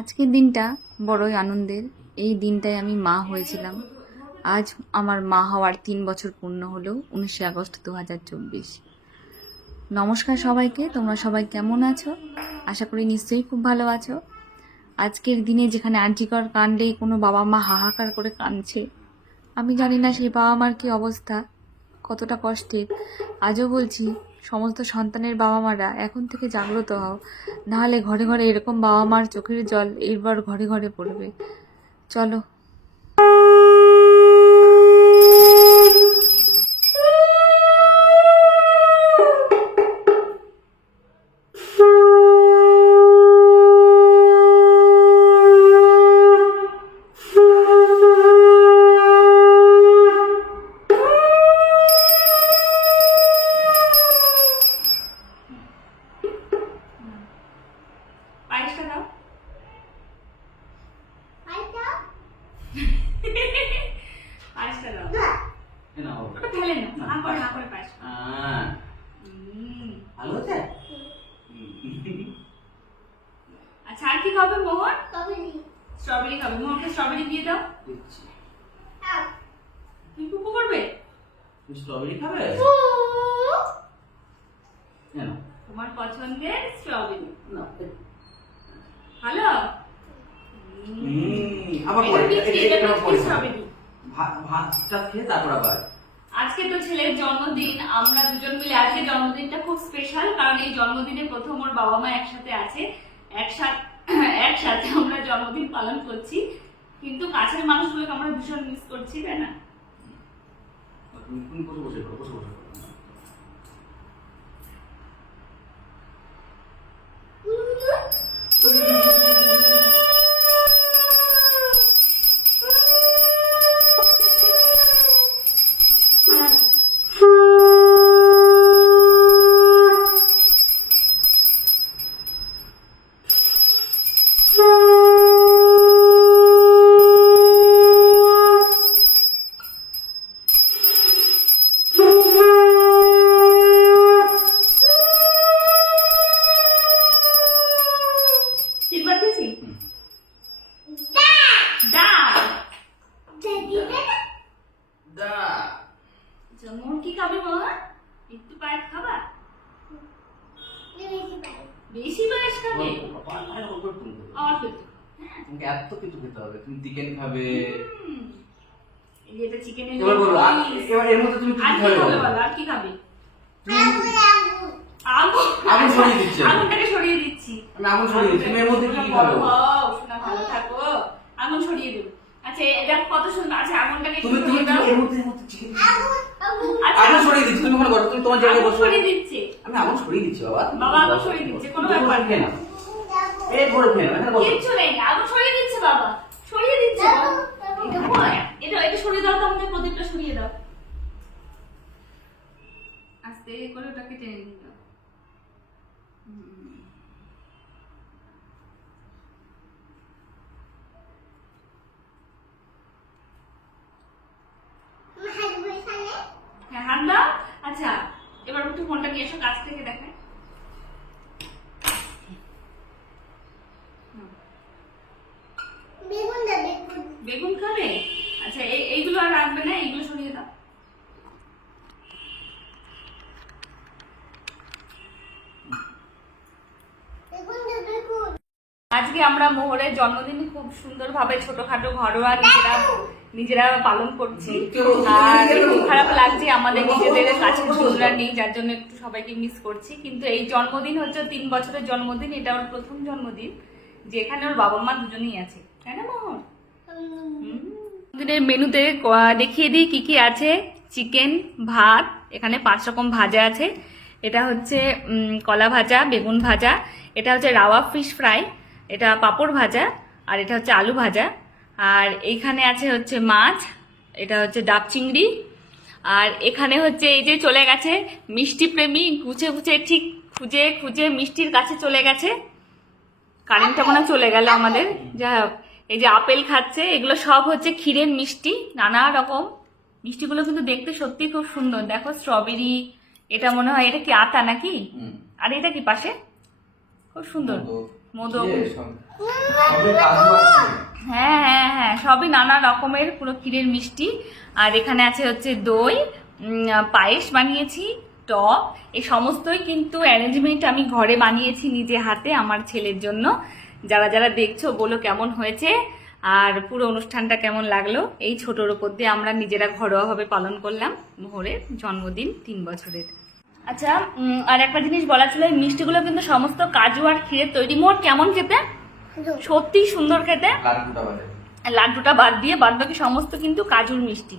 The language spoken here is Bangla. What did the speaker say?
আজকের দিনটা বড়ই আনন্দের। এই দিনটায় আমি মা হয়েছিলাম। আজ আমার মা হওয়ার তিন বছর পূর্ণ হলো, উনিশে আগস্ট দু হাজার চব্বিশ। নমস্কার সবাইকে, তোমরা সবাই কেমন আছো? আশা করি নিশ্চয়ই খুব ভালো আছো। আজকের দিনে যেখানে আর্যিকর কাণ্ডে কোনো বাবা মা হাহাকার করে কাঁদছে, আমি জানি না সেই বাবা মার কী অবস্থা, কতটা কষ্টের। আজও বলছি সমস্ত সন্তানের বাবা মারা এখন থেকে জাগ্রত হও। নাহলে ঘরে ঘরে এরকম বাবা মার চোখের জল এরবার ঘরে ঘরে পড়বে। চলো। আচ্ছা আর কি খাবে মোহন? স্ট্রবেরি খাবে। মোহনকে স্ট্রবেরি দিয়ে দাও। তুমি করবে? স্ট্রবেরি খাবে? তোমার পছন্দের স্ট্রবেরি। না। ভালো? আবার। স্ট্রবেরি। ভাতটা খেয়ে তারপর আবার? আজকে তো ছেলের জন্মদিন। আমরা দুজন মিলে আজকে জন্মদিনটা খুব স্পেশাল কারণ এই জন্মদিনে প্রথম ওর বাবা মা একসাথে আছে। একসাথে একসাথে আমরা জন্মদিন পালন করছি। কিন্তু কাছের মানুষগুলোকে আমরা ভীষণ মিস করছি তাই না? ডাল দা মোর কি খাবে বাবা একটু পায়েস খাবা বেশি পায়েস খাবে অল্প। হ্যাঁ। এত কিছু খেতে হবে তুমি চিকেন খাবে। এটা চিকেনের এবার বলো এবার এর মধ্যে তুমি কি আর কি কি খাবে বলো? আর কি খাবে? আগুন আগুন সরিয়ে দিচ্ছি আমি। সরিয়ে দিচ্ছি। তুমি এর মধ্যে কি কি খাবে বলো? শোনা ভালো থাকো। আগুন সরিয়ে দেবো আচ্ছা এটা কত সুন্দর। আচ্ছা আগুনটাকে একটু তুমি তুমি এর মধ্যে এর মধ্যে চিকেন আচ্ছা আগুন সরিয়ে দিচ্ছি। তুমি ওখানে বসো তুমি তোমার জায়গায় বসো। সরিয়ে দিচ্ছে। আমি আগুন সরিয়ে দিচ্ছি বাবা। বাবা আগুন বসো। সরিয়ে দিচ্ছে, কোনো ব্যাপার নাও। এই ধরে খেয়ে এখানে বসো। কিচ্ছু নেই। আগুন সরিয়ে দিচ্ছে বাবা। সরিয়ে দিচ্ছে এটা এটা এটা সরিয়ে দাও তো আমাদের প্রদীপটা সরিয়ে দাও। আস্তে করে ওটাকে টেনে নিয়ে দাও হুম। হ্যাঁ হাত দাও আচ্ছা এবার একটু ফোনটা নিয়ে এসো কাছ থেকে দেখায়। বেগুন খাবে? আচ্ছা এইগুলো আর রাখবে না এইগুলো সরিয়ে দাও। আজকে আমরা মোহরের জন্মদিন খুব সুন্দরভাবে ছোটখাটো ঘরোয়া নিজেরা নিজেরা পালন করছি। আর খুব খারাপ লাগছে আমাদের নিজেদের কাছে ঝুলরা নেই যার জন্য একটু সবাইকে মিস করছি। কিন্তু এই জন্মদিন হচ্ছে তিন বছরের জন্মদিন এটা ওর প্রথম জন্মদিন যেখানে ওর বাবা মা দুজনেই আছে। তাই না দিনের মেনুতে দেখিয়ে দিই কি কি আছে। চিকেন ভাত এখানে পাঁচ রকম ভাজা আছে। এটা হচ্ছে কলা ভাজা বেগুন ভাজা। এটা হচ্ছে রাওয়া ফিশ ফ্রাই এটা পাঁপড় ভাজা আর এটা হচ্ছে আলু ভাজা। আর এইখানে আছে হচ্ছে মাছ এটা হচ্ছে ডাব চিংড়ি আর এখানে হচ্ছে এই যে চলে গেছে মিষ্টি প্রেমী গুছে গুছে ঠিক খুঁজে খুঁজে মিষ্টির কাছে চলে গেছে। কারেন্টটা মনে চলে গেল আমাদের। হোক এই যে আপেল খাচ্ছে এগুলো সব হচ্ছে ক্ষীরের মিষ্টি নানা রকম। মিষ্টিগুলো কিন্তু দেখতে সত্যি খুব সুন্দর। দেখো স্ট্রবেরি এটা মনে হয় এটা কি আতা নাকি? আর এটা কি পাশে? খুব সুন্দর। মধু। মোদক। হ্যাঁ হ্যাঁ হ্যাঁ সবই নানা রকমের পুরো ক্ষীরের মিষ্টি। আর এখানে আছে হচ্ছে দই পায়েস বানিয়েছি টক। এই সমস্তই কিন্তু অ্যারেঞ্জমেন্ট আমি ঘরে বানিয়েছি নিজে হাতে আমার ছেলের জন্য। যারা যারা দেখছ বলো কেমন হয়েছে আর পুরো অনুষ্ঠানটা কেমন লাগল? এই ছোটোর উপর দিয়ে আমরা নিজেরা ঘরোয়াভাবে পালন করলাম। মোহরের জন্মদিন তিন বছরের। আচ্ছা আর একটা জিনিস বলা ছিল এই মিষ্টিগুলো কিন্তু সমস্ত কাজু আর ক্ষীরের তৈরি। মোট কেমন খেতে? সত্যি সুন্দর খেতে। লাড্ডুটা লাড্ডুটা বাদ দিয়ে বাদ বাকি সমস্ত কিন্তু কাজুর মিষ্টি।